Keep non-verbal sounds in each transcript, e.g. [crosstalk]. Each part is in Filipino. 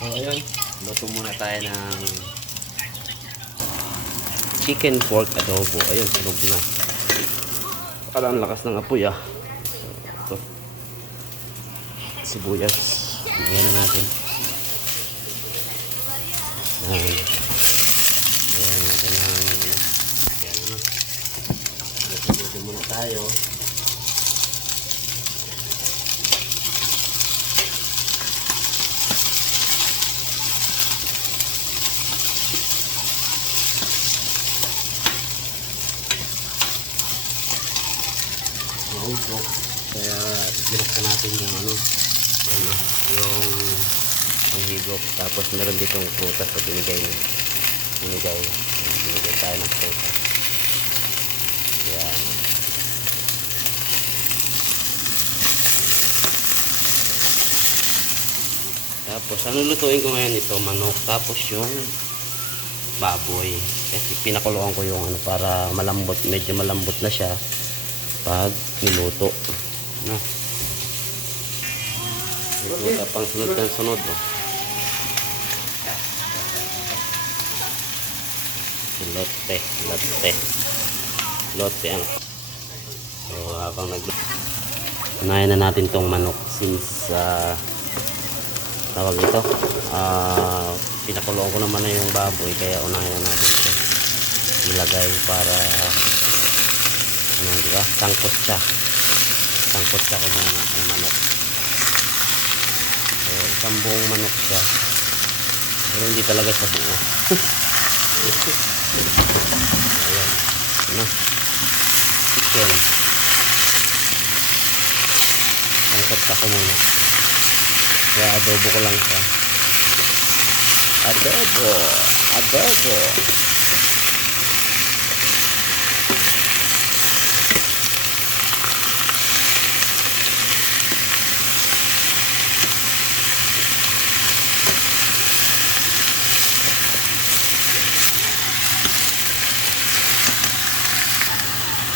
So, ayun. Luto muna tayo ng chicken pork adobo. Ayun, sunog na. Akala ang lakas ng apoy ah. Ito. Sibuyas. Ayan na natin. Ayan. Ayan natin ang... Ayan. Luto muna tayo. Mausok. Kaya binuksan natin yung ano, ano yung ang higop. Tapos meron ditong prutas na binigay binigay binigay tayo ng prutas. Yan. Tapos ano lutuin ko ngayon ito manok tapos yung baboy. Kasi pinakuluan ko yung ano para malambot, medyo malambot na siya pag niluto. No. Niluto pang sunod ng sunod. Oh. Lotte, lotte. Lotte ang. So habang nag Unahin na natin tong manok since uh, tawag ito ah pinakuloan ko naman na yung baboy kaya unahin na natin ito ilagay para ano di ba? Sangkot siya. Sangkot siya ko muna ang manok. So isang buong manok siya. Pero hindi talaga siya buo. [laughs] Ayan. Ano chicken. Sangkot siya ko muna kaya adobo ko lang siya. Adobo! Adobo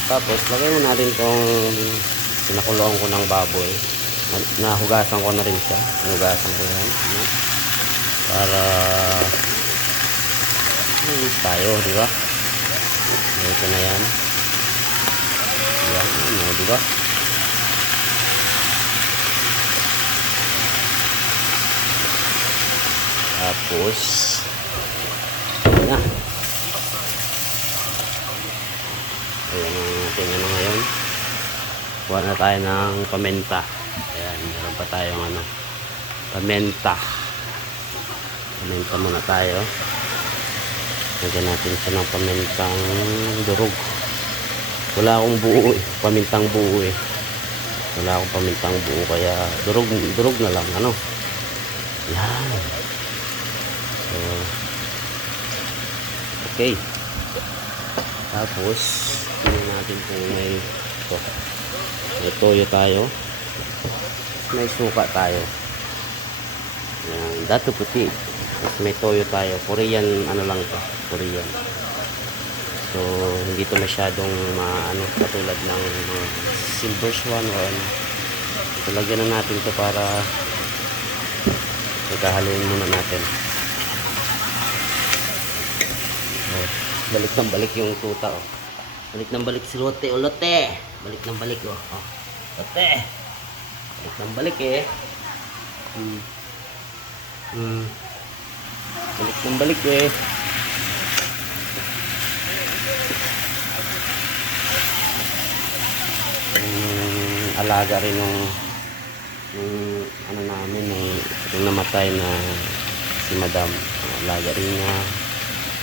Tapos, lagay mo natin tong pinakulong ko ng baboy. Na- Nahugasan ko na rin siya. Nahugasan ko yan. No? Para linis tayo, di ba? Ito na yan. Yan, no, di ba? Tapos, ayan na. Ayan ang ating ano ngayon. Kuha na tayo ng pamenta. Ayan, meron pa tayong ano. Pamenta. Pamenta muna tayo. Lagyan natin siya ng pamentang durog. Wala akong buo eh. Pamintang buo eh. Wala akong pamintang buo kaya durog, durog na lang. Ano? Yan. So, okay. Tapos, tingnan natin kung may ito. May toyo tayo. May suka tayo. Yan, dato puti. Tapos may toyo tayo. Korean, ano lang to. Korean. So, hindi to masyadong maano, katulad ng mga silver swan o ano. So, na natin to para ikahaluin muna natin. Balik ng balik yung tuta oh. Balik ng balik si Lotte oh Lotte. Balik ng balik oh. oh. Lotte. Balik ng balik eh. Hmm. Hmm. Balik ng balik eh. Yung alaga rin nung nung ano namin nung, nung namatay na si madam alaga rin niya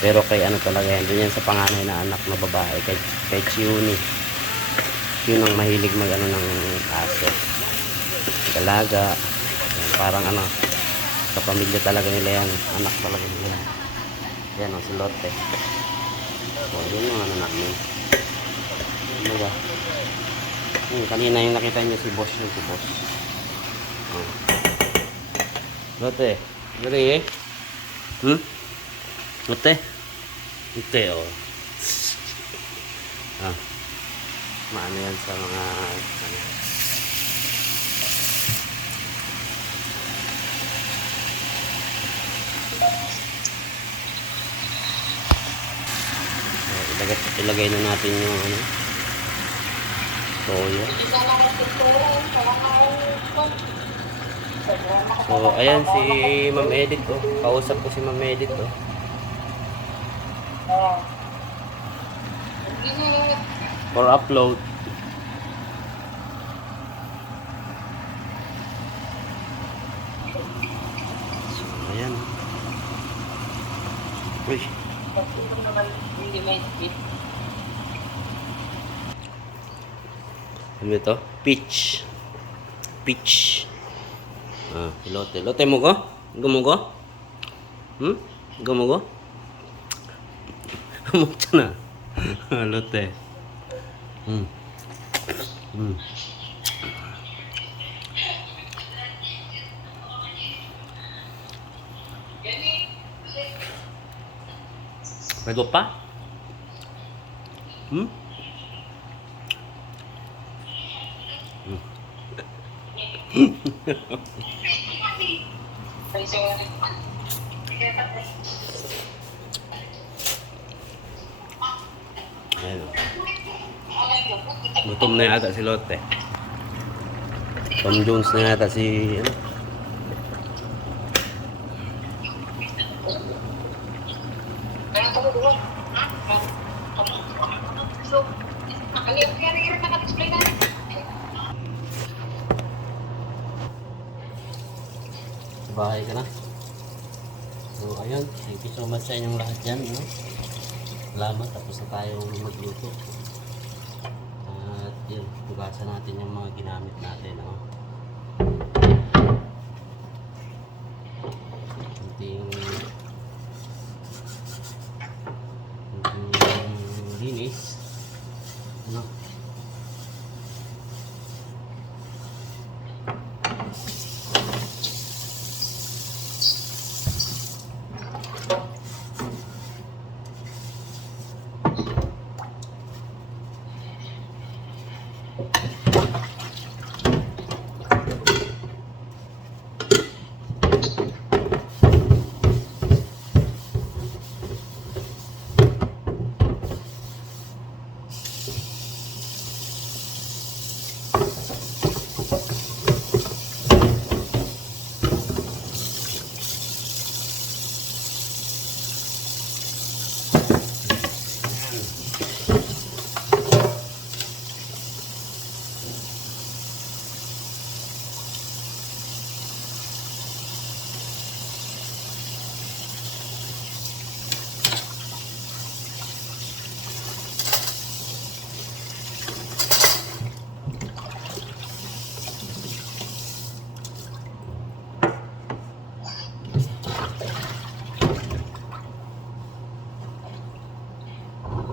pero kay ano talaga yan, doon yan sa panganay na anak na babae, kay, kay Chiuni. Yun ang mahilig mag ano ng aso. Dalaga. Parang ano, sa pamilya talaga nila yan. Anak talaga nila yan. Yan o, si Lotte. So, yun yung ano namin. Ano ba? Hmm, kanina yung nakita niyo si boss yun, si boss. Oh. Lotte, gari eh. Hmm? Ito o. Oh. ah. Maano yan sa mga... Ano. Eh, ilagay, ilagay na natin yung ano toya so ayan si ma'am edit oh kausap ko si ma'am edit oh For upload. So, ayan. Uy. Ano ito? Peach. Peach. Ah, lote. Lote mo ko? Gumugo? Hmm? Gumugo? Gumugo na. lote. Hmm. Hmm. Bago pa? Hmm? Ayan o. Gutom na yata si Lotte. Tom Jones na yata si... Ano? Bahay ka na. So, ayun. Thank you so much sa inyong lahat dyan. No? Salamat. Tapos na tayo magluto. At yun, hugasan natin yung mga ginamit natin. No? Kunting kunting linis. So,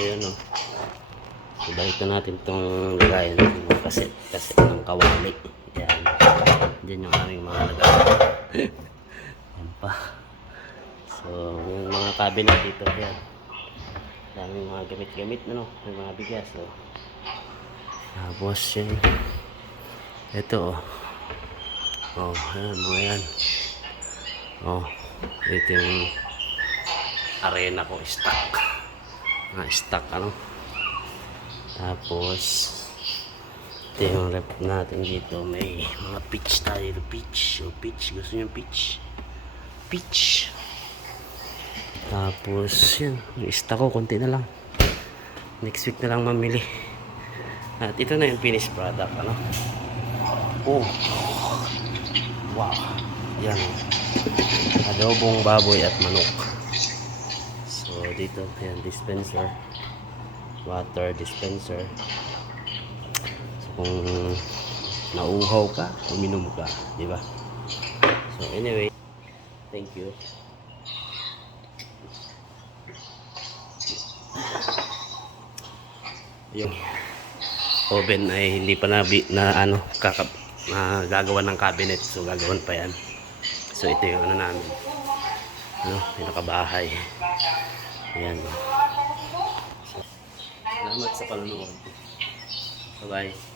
yan o. So, balik na natin itong lagayan ng kaset, kaset ng kawali. Yan. Diyan yung aming mga lagayan. [laughs] pa. So, yung mga cabinet dito, yan. Daming mga gamit-gamit, ano, yung mga bigas, so. Tapos, yan. Ito, oh. Oh, yan, mga yan. Oh, ito yung arena ko, stock mga stock ano tapos ito yung rep natin dito may mga pitch tayo pitch o pitch gusto nyo pitch pitch tapos yun stock ko konti na lang. Next week na lang mamili. At ito na yung finished product ano? Oh. Wow. Yan. Adobong baboy at manok. So dito, ayan, dispenser. Water dispenser. So kung nauuhaw ka, uminom ka, di ba? So anyway, thank you. Yung oven ay hindi pa na, na ano, kakap, na gagawa ng cabinet. So gagawin pa yan. So ito yung ano namin. ano, pinakabahay. Ayan. Salamat sa panonood. Bye-bye.